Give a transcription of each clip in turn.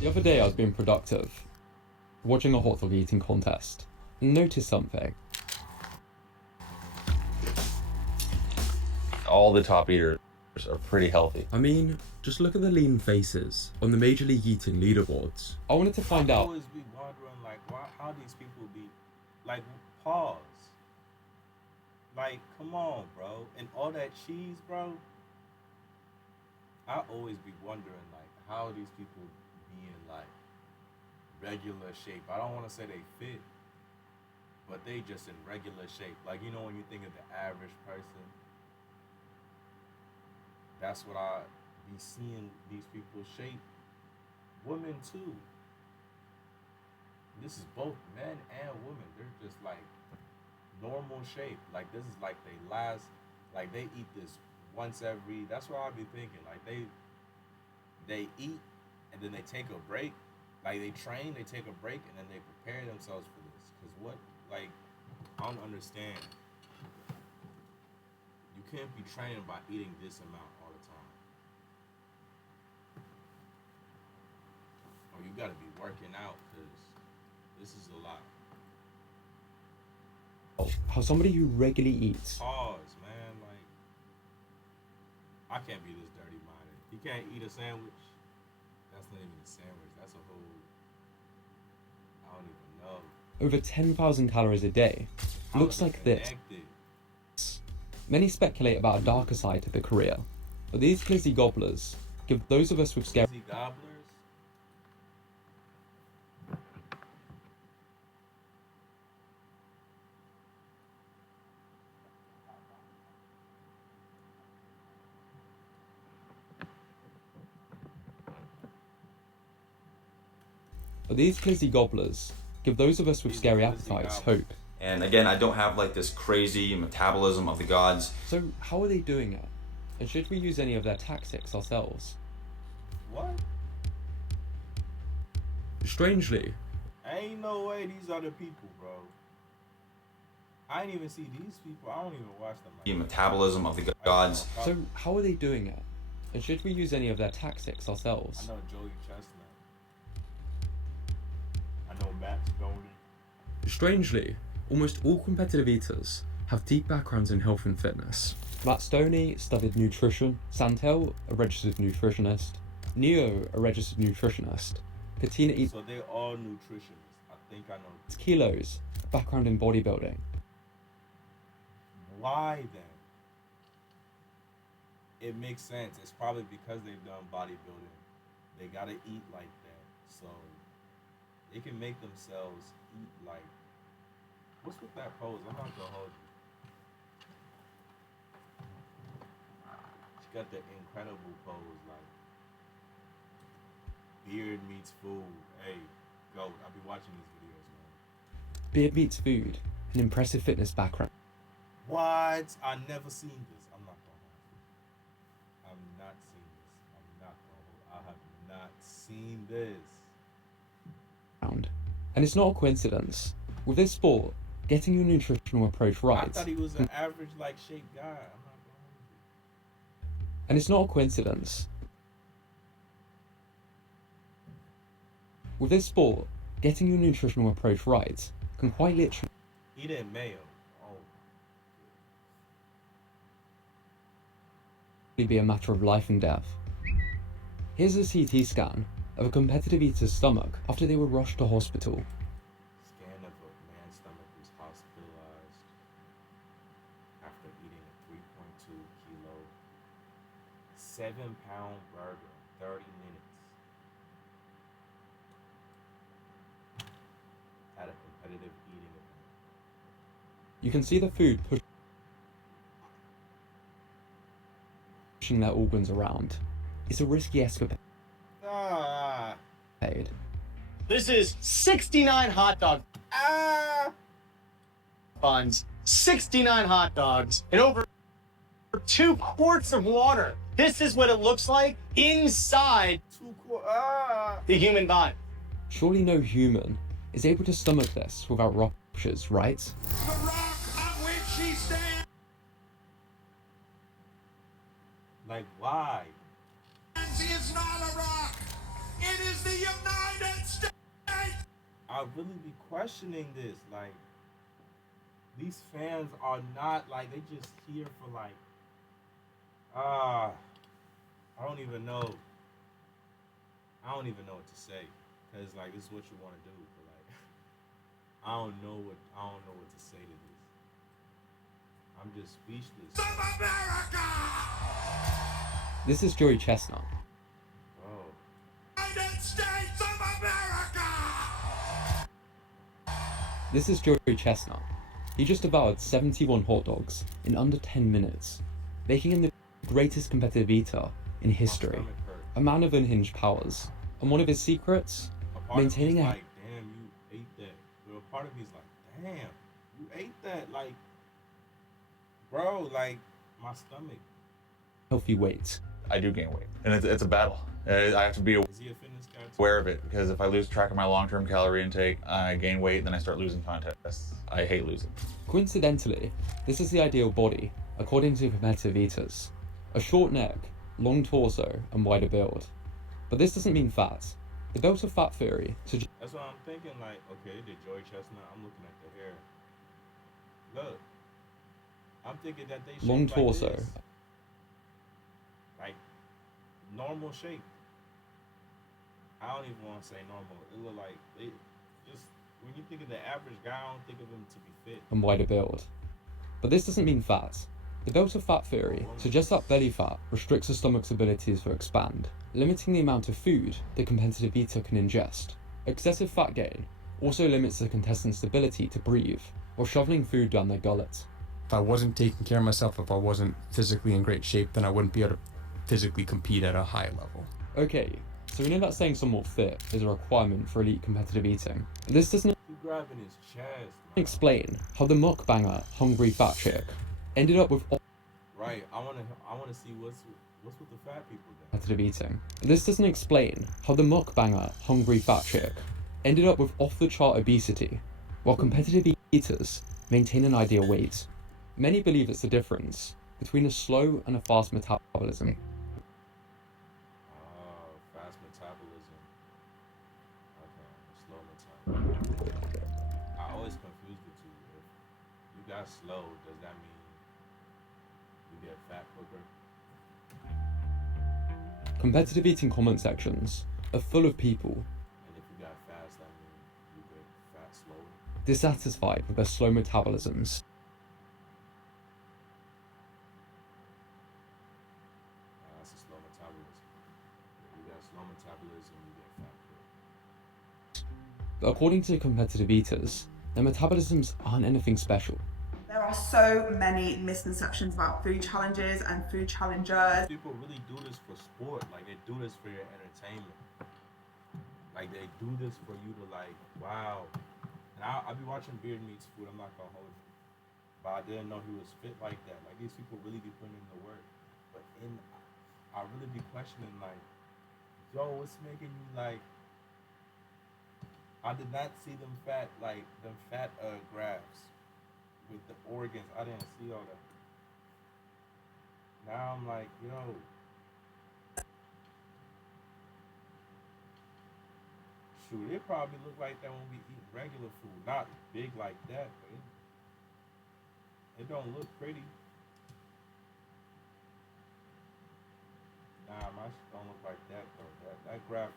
The other day I was being productive, watching a hot dog eating contest, and noticed something. All the top eaters are pretty healthy. I mean, just look at the lean faces on the Major League Eating leaderboards. I wanted to find out. I always be wondering, like, how these people be, like, pause. Like, come on, bro. And all that cheese, bro. I always be wondering, like, how these people be in, like, regular shape. I don't want to say they fit, but they just in regular shape. Like, you know, when you think of the average person, that's what I be seeing these people shape. Women too. This is both men and women. They're just like normal shape. Like this is like they last, like they eat this once every. That's what I be thinking. Like they eat and then they take a break. Like they train, they take a break, and then they prepare themselves for this. Cause what, like, I don't understand. You can't be training by eating this amount all the time. Or you gotta be working out, cause this is a lot. How somebody who regularly eats. Pause, man. Like, I can't be this dirty minded. He can't eat a sandwich. That's not even a sandwich. That's a whole. I don't even know. Over 10,000 calories a day. How Looks is it like this. connected? Many speculate about a darker side to the career, but these glizzy gobblers give those of us with scary Glizzy gobblers? But these glizzy gobblers give those of us with scary appetites hope. And again, I don't have like this crazy metabolism of the gods. So how are they doing it? And should we use any of their tactics ourselves? What? Strangely, Ain't no way these are the people, bro. I ain't even see these people. I don't even watch them. The metabolism of the gods. so how are they doing it? And should we use any of their tactics ourselves? I know Joey Chestnut. I know Matt Stoney. Strangely, almost all competitive eaters have deep backgrounds in health and fitness. Matt Stoney studied nutrition, Santel, a registered nutritionist, Neo, a registered nutritionist, Katina eats So they're all nutritionists. I think I know. kilos, a background in bodybuilding. Why then? It makes sense. It's probably because they've done bodybuilding. They gotta eat like that. So they can make themselves eat like, what's with that pose? I'm not gonna hold you. She got the incredible pose, like beard meets food. Hey, go. I'll be watching these videos, man. Beard meets food, an impressive fitness background. What? I never seen this. I'm not gonna hold you. I'm not seen this. I'm not gonna hold. I have not seen this. And it's not a coincidence. With this sport, getting your nutritional approach I right, thought he was an average, like, shaped guy. I'm not gonna hold you. and it's not a coincidence. With this sport, getting your nutritional approach right can quite literally He didn't mayo. Oh, be a matter of life and death. Here's a CT scan of a competitive eater's stomach after they were rushed to hospital. scan of a man's stomach was hospitalized after eating a 3.2 kilo, 7-pound burger in 30 minutes. At a competitive eating event. You can see the food pushing their organs around. It's a risky escapade. Ah. This is 69 hot dog Ah. buns, 69 hot dogs, and over 2 quarts of water. This is what it looks like inside the human body. Surely no human is able to stomach this without ruptures, right? The rock on which he stands Like, why? is not a rock. It is the United States. I really be questioning this. Like, these fans are not like they just here for like I don't even know. I don't even know what to say, cause like this is what you want to do, but like I don't know what to say to this. I'm just speechless. Of America. This is Joey Chestnut. Oh, United States of America. This is Joey Chestnut. He just devoured 71 hot dogs in under 10 minutes, making him the greatest competitive eater in history. my stomach hurt. A man of unhinged powers, and one of his secrets, A part maintaining of a me's like, damn, you ate that. But a part of me's like, damn, you ate that. Like, bro, like my stomach. healthy weight. I do gain weight, and it's a battle. I have to be Is he a fitness guy too? aware of it, because if I lose track of my long-term calorie intake, I gain weight, then I start losing contests. I hate losing. Coincidentally, this is the ideal body, according to competitive eaters. A short neck, long torso, and wider build. But this doesn't mean fat. The belt of fat theory suggests That's what I'm thinking. Like, okay, the Joey Chestnut. I'm looking at the hair. Look, I'm thinking that they shaped long like torso, this. Like normal shape. I don't even want to say normal. It look like they just when you think of the average guy, I don't think of him to be fit. and wider build. But this doesn't mean fat. The belt of fat theory suggests that belly fat restricts the stomach's abilities to expand, limiting the amount of food the competitive eater can ingest. Excessive fat gain also limits the contestant's ability to breathe while shoveling food down their gullet. If I wasn't taking care of myself, if I wasn't physically in great shape, then I wouldn't be able to physically compete at a high level. Okay, so we know that staying somewhat fit is a requirement for elite competitive eating. This doesn't He grabbing his chest, man. explain how the mukbanger Hungry Fat Chick ended up with Right. I wanna see what's with the fat people then. competitive eating. This doesn't explain how the mukbanger Hungry Fat Chick ended up with off-the-chart obesity, while competitive eaters maintain an ideal weight. Many believe it's the difference between a slow and a fast metabolism. Fast metabolism. Okay, slow metabolism. I always confuse the two. If you got slow, does that mean you get fat quicker? Competitive eating comment sections are full of people And if you got fast, that means you get fat slower. dissatisfied with their slow metabolisms. That's a slow metabolism. If you got slow metabolism, you get fat quick. But according to competitive eaters, their metabolisms aren't anything special. There are so many misconceptions about food challenges and food challengers. People really do this for sport. Like, they do this for your entertainment. Like, they do this for you to, like, wow. And I be watching Beard Meats Food. I'm not gonna hold you. But I didn't know he was fit like that. Like, these people really be putting in the work. But I really be questioning, like, yo, what's making you, like, I did not see them fat graphs with the organs. I didn't see all that. Now I'm like, yo. Shoot, it probably look like that when we eat regular food. Not big like that, but it don't look pretty. Nah, my shit don't look like that though. That graph,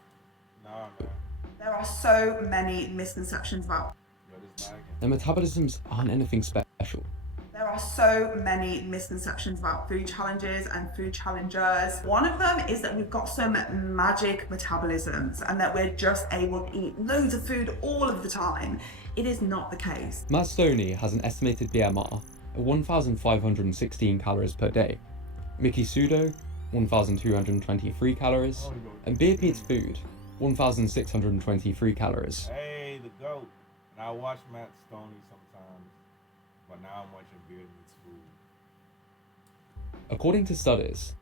nah, man. There are so many misconceptions about. Yo, this lagging. Their metabolisms aren't anything special. There are so many misconceptions about food challenges and food challengers. One of them is that we've got some magic metabolisms and that we're just able to eat loads of food all of the time. It is not the case. Matt Stoney has an estimated BMR of 1,516 calories per day. Mickey Sudo, 1,223 calories. And Beard Meats Food, 1,623 calories. Hey, the GOAT. And I watch Matt Stoney sometimes, but now I'm watching Beard Meats Food. According to studies,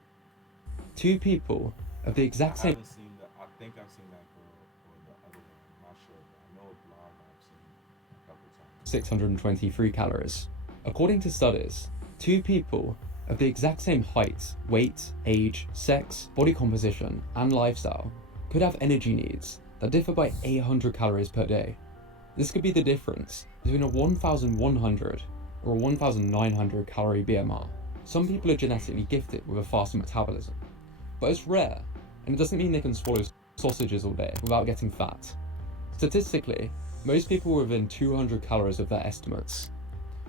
two people of the exact I same haven't seen I think I've seen that girl or the other one. I'm not sure, but I know a blog I've seen a couple times. 623 calories. According to studies, two people of the exact same height, weight, age, sex, body composition, and lifestyle could have energy needs that differ by 800 calories per day. This could be the difference between a 1,100 or a 1,900 calorie BMR. Some people are genetically gifted with a faster metabolism, but it's rare, and it doesn't mean they can swallow sausages all day without getting fat. Statistically, most people are within 200 calories of their estimates.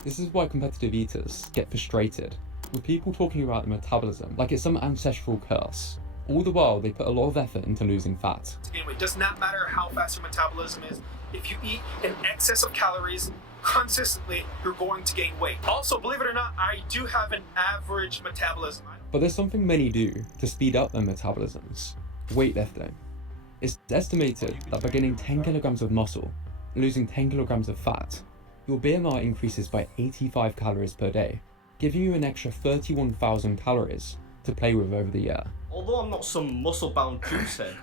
This is why competitive eaters get frustrated with people talking about their metabolism like it's some ancestral curse. All the while, they put a lot of effort into losing fat. Anyway, it does not matter how fast your metabolism is. If you eat in excess of calories consistently, you're going to gain weight. Also, believe it or not, I do have an average metabolism. But there's something many do to speed up their metabolisms: weightlifting. It's estimated that by gaining 10 kilograms of muscle and losing 10 kilograms of fat, your BMR increases by 85 calories per day, giving you an extra 31,000 calories to play with over the year. Although I'm not some muscle-bound juicehead,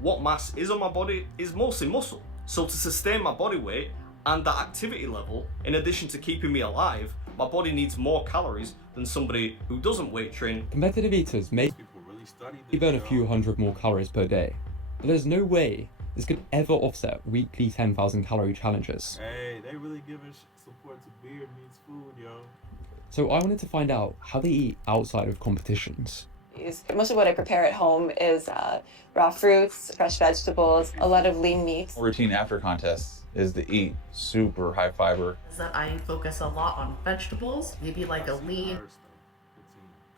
what mass is on my body is mostly muscle. So to sustain my body weight and that activity level, in addition to keeping me alive, my body needs more calories than somebody who doesn't weight train. Competitive eaters may burn a few hundred more calories per day, but there's no way this could ever offset weekly 10,000 calorie challenges. Hey, they really giving support to beard means food, yo. So I wanted to find out how they eat outside of competitions. Most of what I prepare at home is raw fruits, fresh vegetables, a lot of lean meats. Routine after contests is to eat super high fiber. Is that I focus a lot on vegetables, maybe like a lean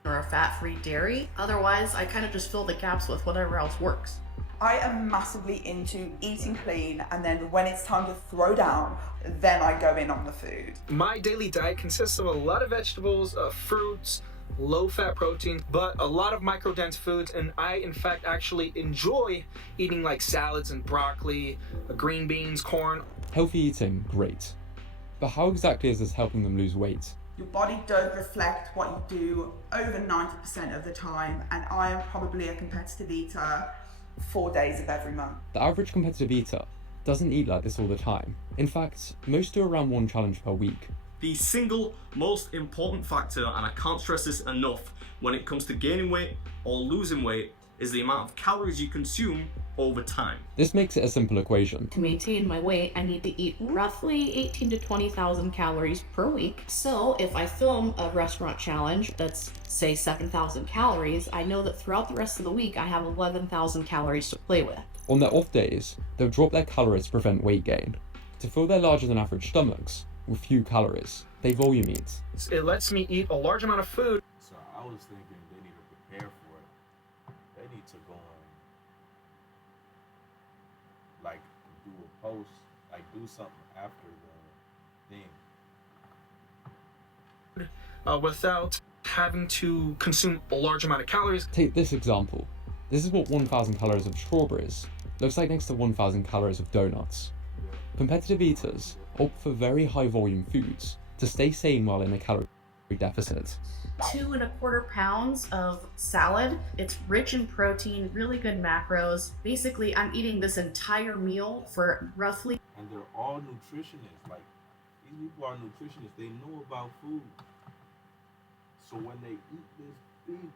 or a fat-free dairy. Otherwise, I kind of just fill the gaps with whatever else works. I am massively into eating clean, and then when it's time to throw down, then I go in on the food. My daily diet consists of a lot of vegetables, fruits, low-fat protein, but a lot of microdense foods, and I in fact actually enjoy eating like salads and broccoli, green beans, corn. Healthy eating, great. But how exactly is this helping them lose weight? Your body does reflect what you do over 90% of the time, and I am probably a competitive eater 4 days of every month. The average competitive eater doesn't eat like this all the time. In fact, most do around one challenge per week. The single most important factor, and I can't stress this enough, when it comes to gaining weight or losing weight, is the amount of calories you consume over time. This makes it a simple equation. To maintain my weight, I need to eat roughly 18 to 20,000 calories per week. So if I film a restaurant challenge that's, say, 7,000 calories, I know that throughout the rest of the week, I have 11,000 calories to play with. On their off days, they'll drop their calories to prevent weight gain. To fill their larger than average stomachs with few calories, they volume eat. It lets me eat a large amount of food. So I was thinking they need to prepare for it. They need to go on, like, do a post, like, do something after the thing. Without having to consume a large amount of calories. Take this example. This is what 1,000 calories of strawberries looks like next to 1,000 calories of donuts. Competitive eaters opt for very high volume foods to stay sane while in a calorie deficit. 2¼ pounds of salad. It's rich in protein, really good macros. Basically, I'm eating this entire meal for roughly. And they're all nutritionists. Like, these people are nutritionists. They know about food. So when they eat this big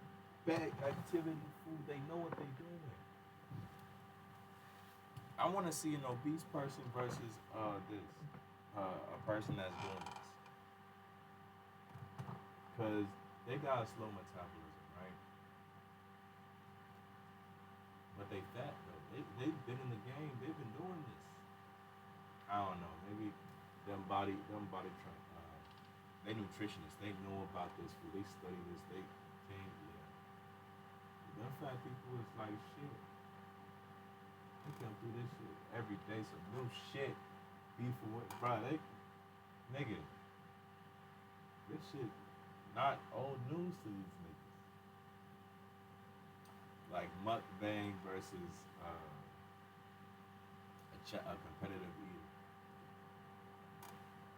bag activity food, they know what they're doing. I want to see an obese person versus a person that's doing this. Because they got a slow metabolism, right? But they fat though. They've been in the game. They've been doing this. I don't know. Maybe them body they nutritionists. They know about this food. They study this. They came. Yeah. Them fat people is like shit. They come through this shit every day. Some new shit. Beef for what, bro? Nigga. This shit not old news to these niggas. Like mukbang versus a competitive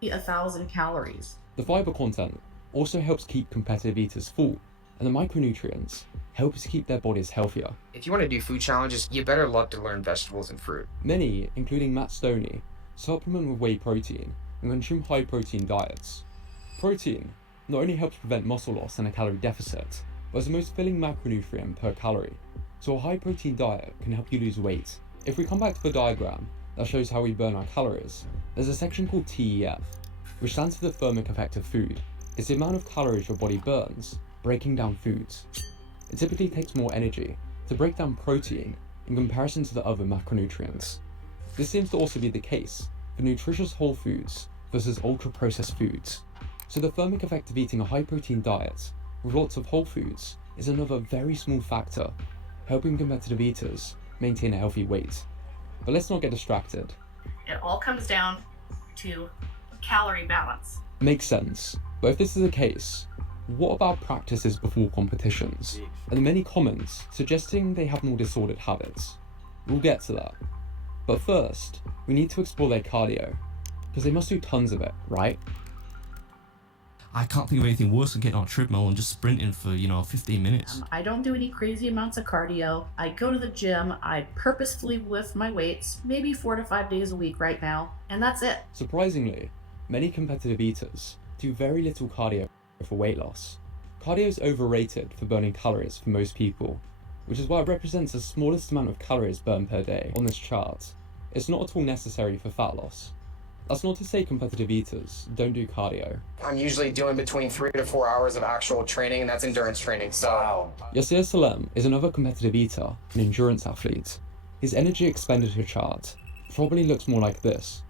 eater. 1,000 calories. The fiber content also helps keep competitive eaters full, and the micronutrients help to keep their bodies healthier. If you want to do food challenges, you better love to learn vegetables and fruit. Many, including Matt Stoney, supplement with whey protein and consume high protein diets. Protein not only helps prevent muscle loss and a calorie deficit, but is the most filling macronutrient per calorie. So a high protein diet can help you lose weight. If we come back to the diagram that shows how we burn our calories, there's a section called TEF, which stands for the thermic effect of food. It's the amount of calories your body burns breaking down foods. It typically takes more energy to break down protein in comparison to the other macronutrients. This seems to also be the case for nutritious whole foods versus ultra-processed foods. So the thermic effect of eating a high-protein diet with lots of whole foods is another very small factor, helping competitive eaters maintain a healthy weight. But let's not get distracted. It all comes down to calorie balance. Makes sense, but if this is the case, what about practices before competitions? And many comments suggesting they have more disordered habits. We'll get to that. But first, we need to explore their cardio, because they must do tons of it, right? I can't think of anything worse than getting on a treadmill and just sprinting for, 15 minutes. I don't do any crazy amounts of cardio. I go to the gym, I purposefully lift my weights, maybe 4 to 5 days a week right now, and that's it. Surprisingly, many competitive eaters do very little cardio for weight loss. Cardio is overrated for burning calories for most people, which is why it represents the smallest amount of calories burned per day on this chart. It's not at all necessary for fat loss. That's not to say competitive eaters don't do cardio. I'm usually doing between 3 to 4 hours of actual training, and that's endurance training, so... Yasir Salem is another competitive eater, an endurance athlete. His energy expenditure chart probably looks more like this.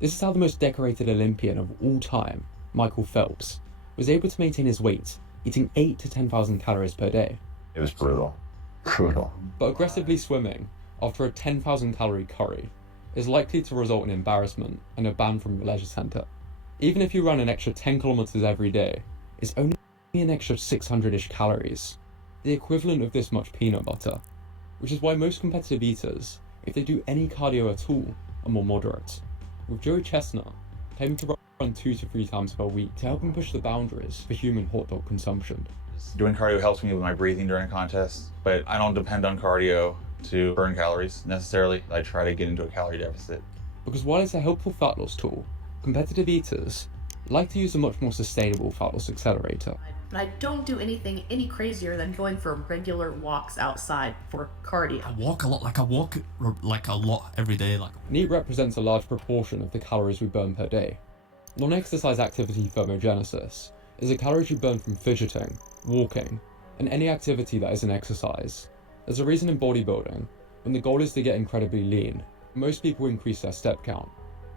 This is how the most decorated Olympian of all time, Michael Phelps, was able to maintain his weight, eating 8 to 10,000 calories per day. It was brutal. Brutal. But aggressively swimming after a 10,000 calorie curry is likely to result in embarrassment and a ban from your leisure centre. Even if you run an extra 10 kilometers every day, it's only an extra 600-ish calories, the equivalent of this much peanut butter, which is why most competitive eaters, if they do any cardio at all, are more moderate. With Joey Chestnut claiming to run 2 to 3 times per week to help him push the boundaries for human hot dog consumption. Doing cardio helps me with my breathing during a contest, but I don't depend on cardio to burn calories necessarily. I try to get into a calorie deficit. Because while it's a helpful fat loss tool, competitive eaters like to use a much more sustainable fat loss accelerator. But I don't do anything any crazier than going for regular walks outside for cardio. I walk a lot every day. NEAT represents a large proportion of the calories we burn per day. Non-exercise activity thermogenesis is the calories you burn from fidgeting, walking, and any activity that isn't exercise. There's a reason in bodybuilding, when the goal is to get incredibly lean, most people increase their step count.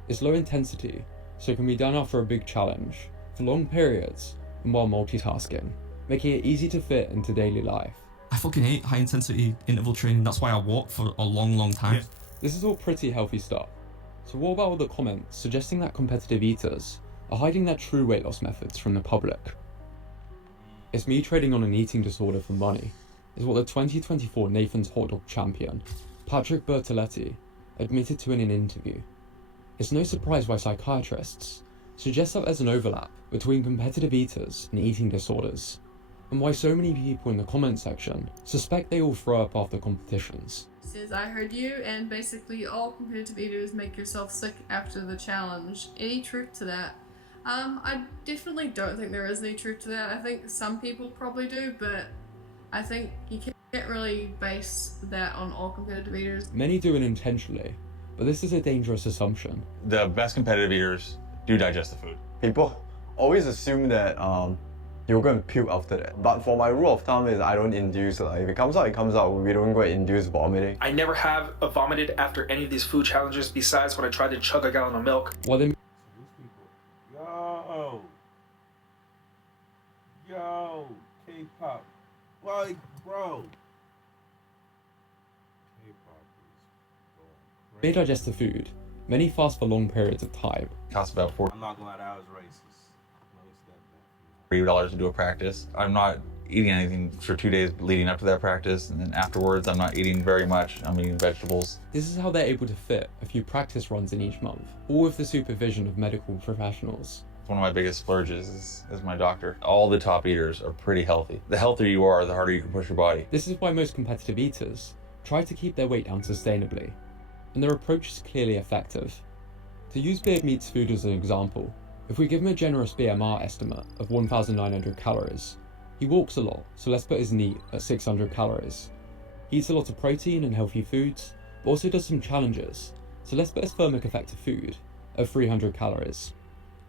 It's low intensity, so it can be done after a big challenge, for long periods, and while multitasking, making it easy to fit into daily life. I fucking hate high intensity interval training. That's why I walk for a long time. This is all pretty healthy stuff. So what about all the comments suggesting that competitive eaters are hiding their true weight loss methods from the public? It's me trading on an eating disorder for money, is what the 2024 Nathan's Hot Dog champion, Patrick Bertoletti, admitted to in an interview. It's no surprise why psychiatrists suggest that there's an overlap between competitive eaters and eating disorders, and why so many people in the comment section suspect they all throw up after competitions. Says, I heard you, and basically all competitive eaters make yourself sick after the challenge. Any truth to that? I definitely don't think there is any truth to that. I think some people probably do, but I think you can't really base that on all competitive eaters. Many do it intentionally, but this is a dangerous assumption. The best competitive eaters do digest the food. People always assume that you're going to puke after that. But for my rule of thumb is I don't induce. If it comes out, it comes out. We don't go and induce vomiting. I never have vomited after any of these food challenges besides when I tried to chug a gallon of milk. Well, then Yo, K-pop. Like, bro. they digest the food. Many fast for long periods of time. Costs about I'm not gonna lie, that was racist. $40 to do a practice. I'm not eating anything for 2 days leading up to that practice, and then afterwards I'm not eating very much. I'm eating vegetables. This is how they're able to fit a few practice runs in each month, all with the supervision of medical professionals. One of my biggest splurges is my doctor. All the top eaters are pretty healthy. The healthier you are, the harder you can push your body. This is why most competitive eaters try to keep their weight down sustainably, and their approach is clearly effective. To use Beard Meat's food as an example, if we give him a generous BMR estimate of 1,900 calories, he walks a lot, so let's put his NEAT at 600 calories. He eats a lot of protein and healthy foods, but also does some challenges. So let's put his thermic effect of food of 300 calories.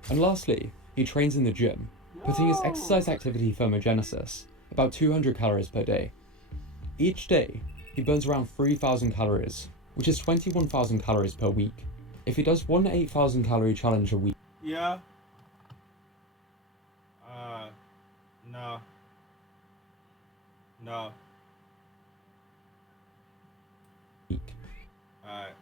And lastly, he trains in the gym, putting his exercise activity thermogenesis about 200 calories per day. Each day, he burns around 3,000 calories, which is 21,000 calories per week. If he does one 8,000 calorie challenge a week, Yeah. No. No. Alright.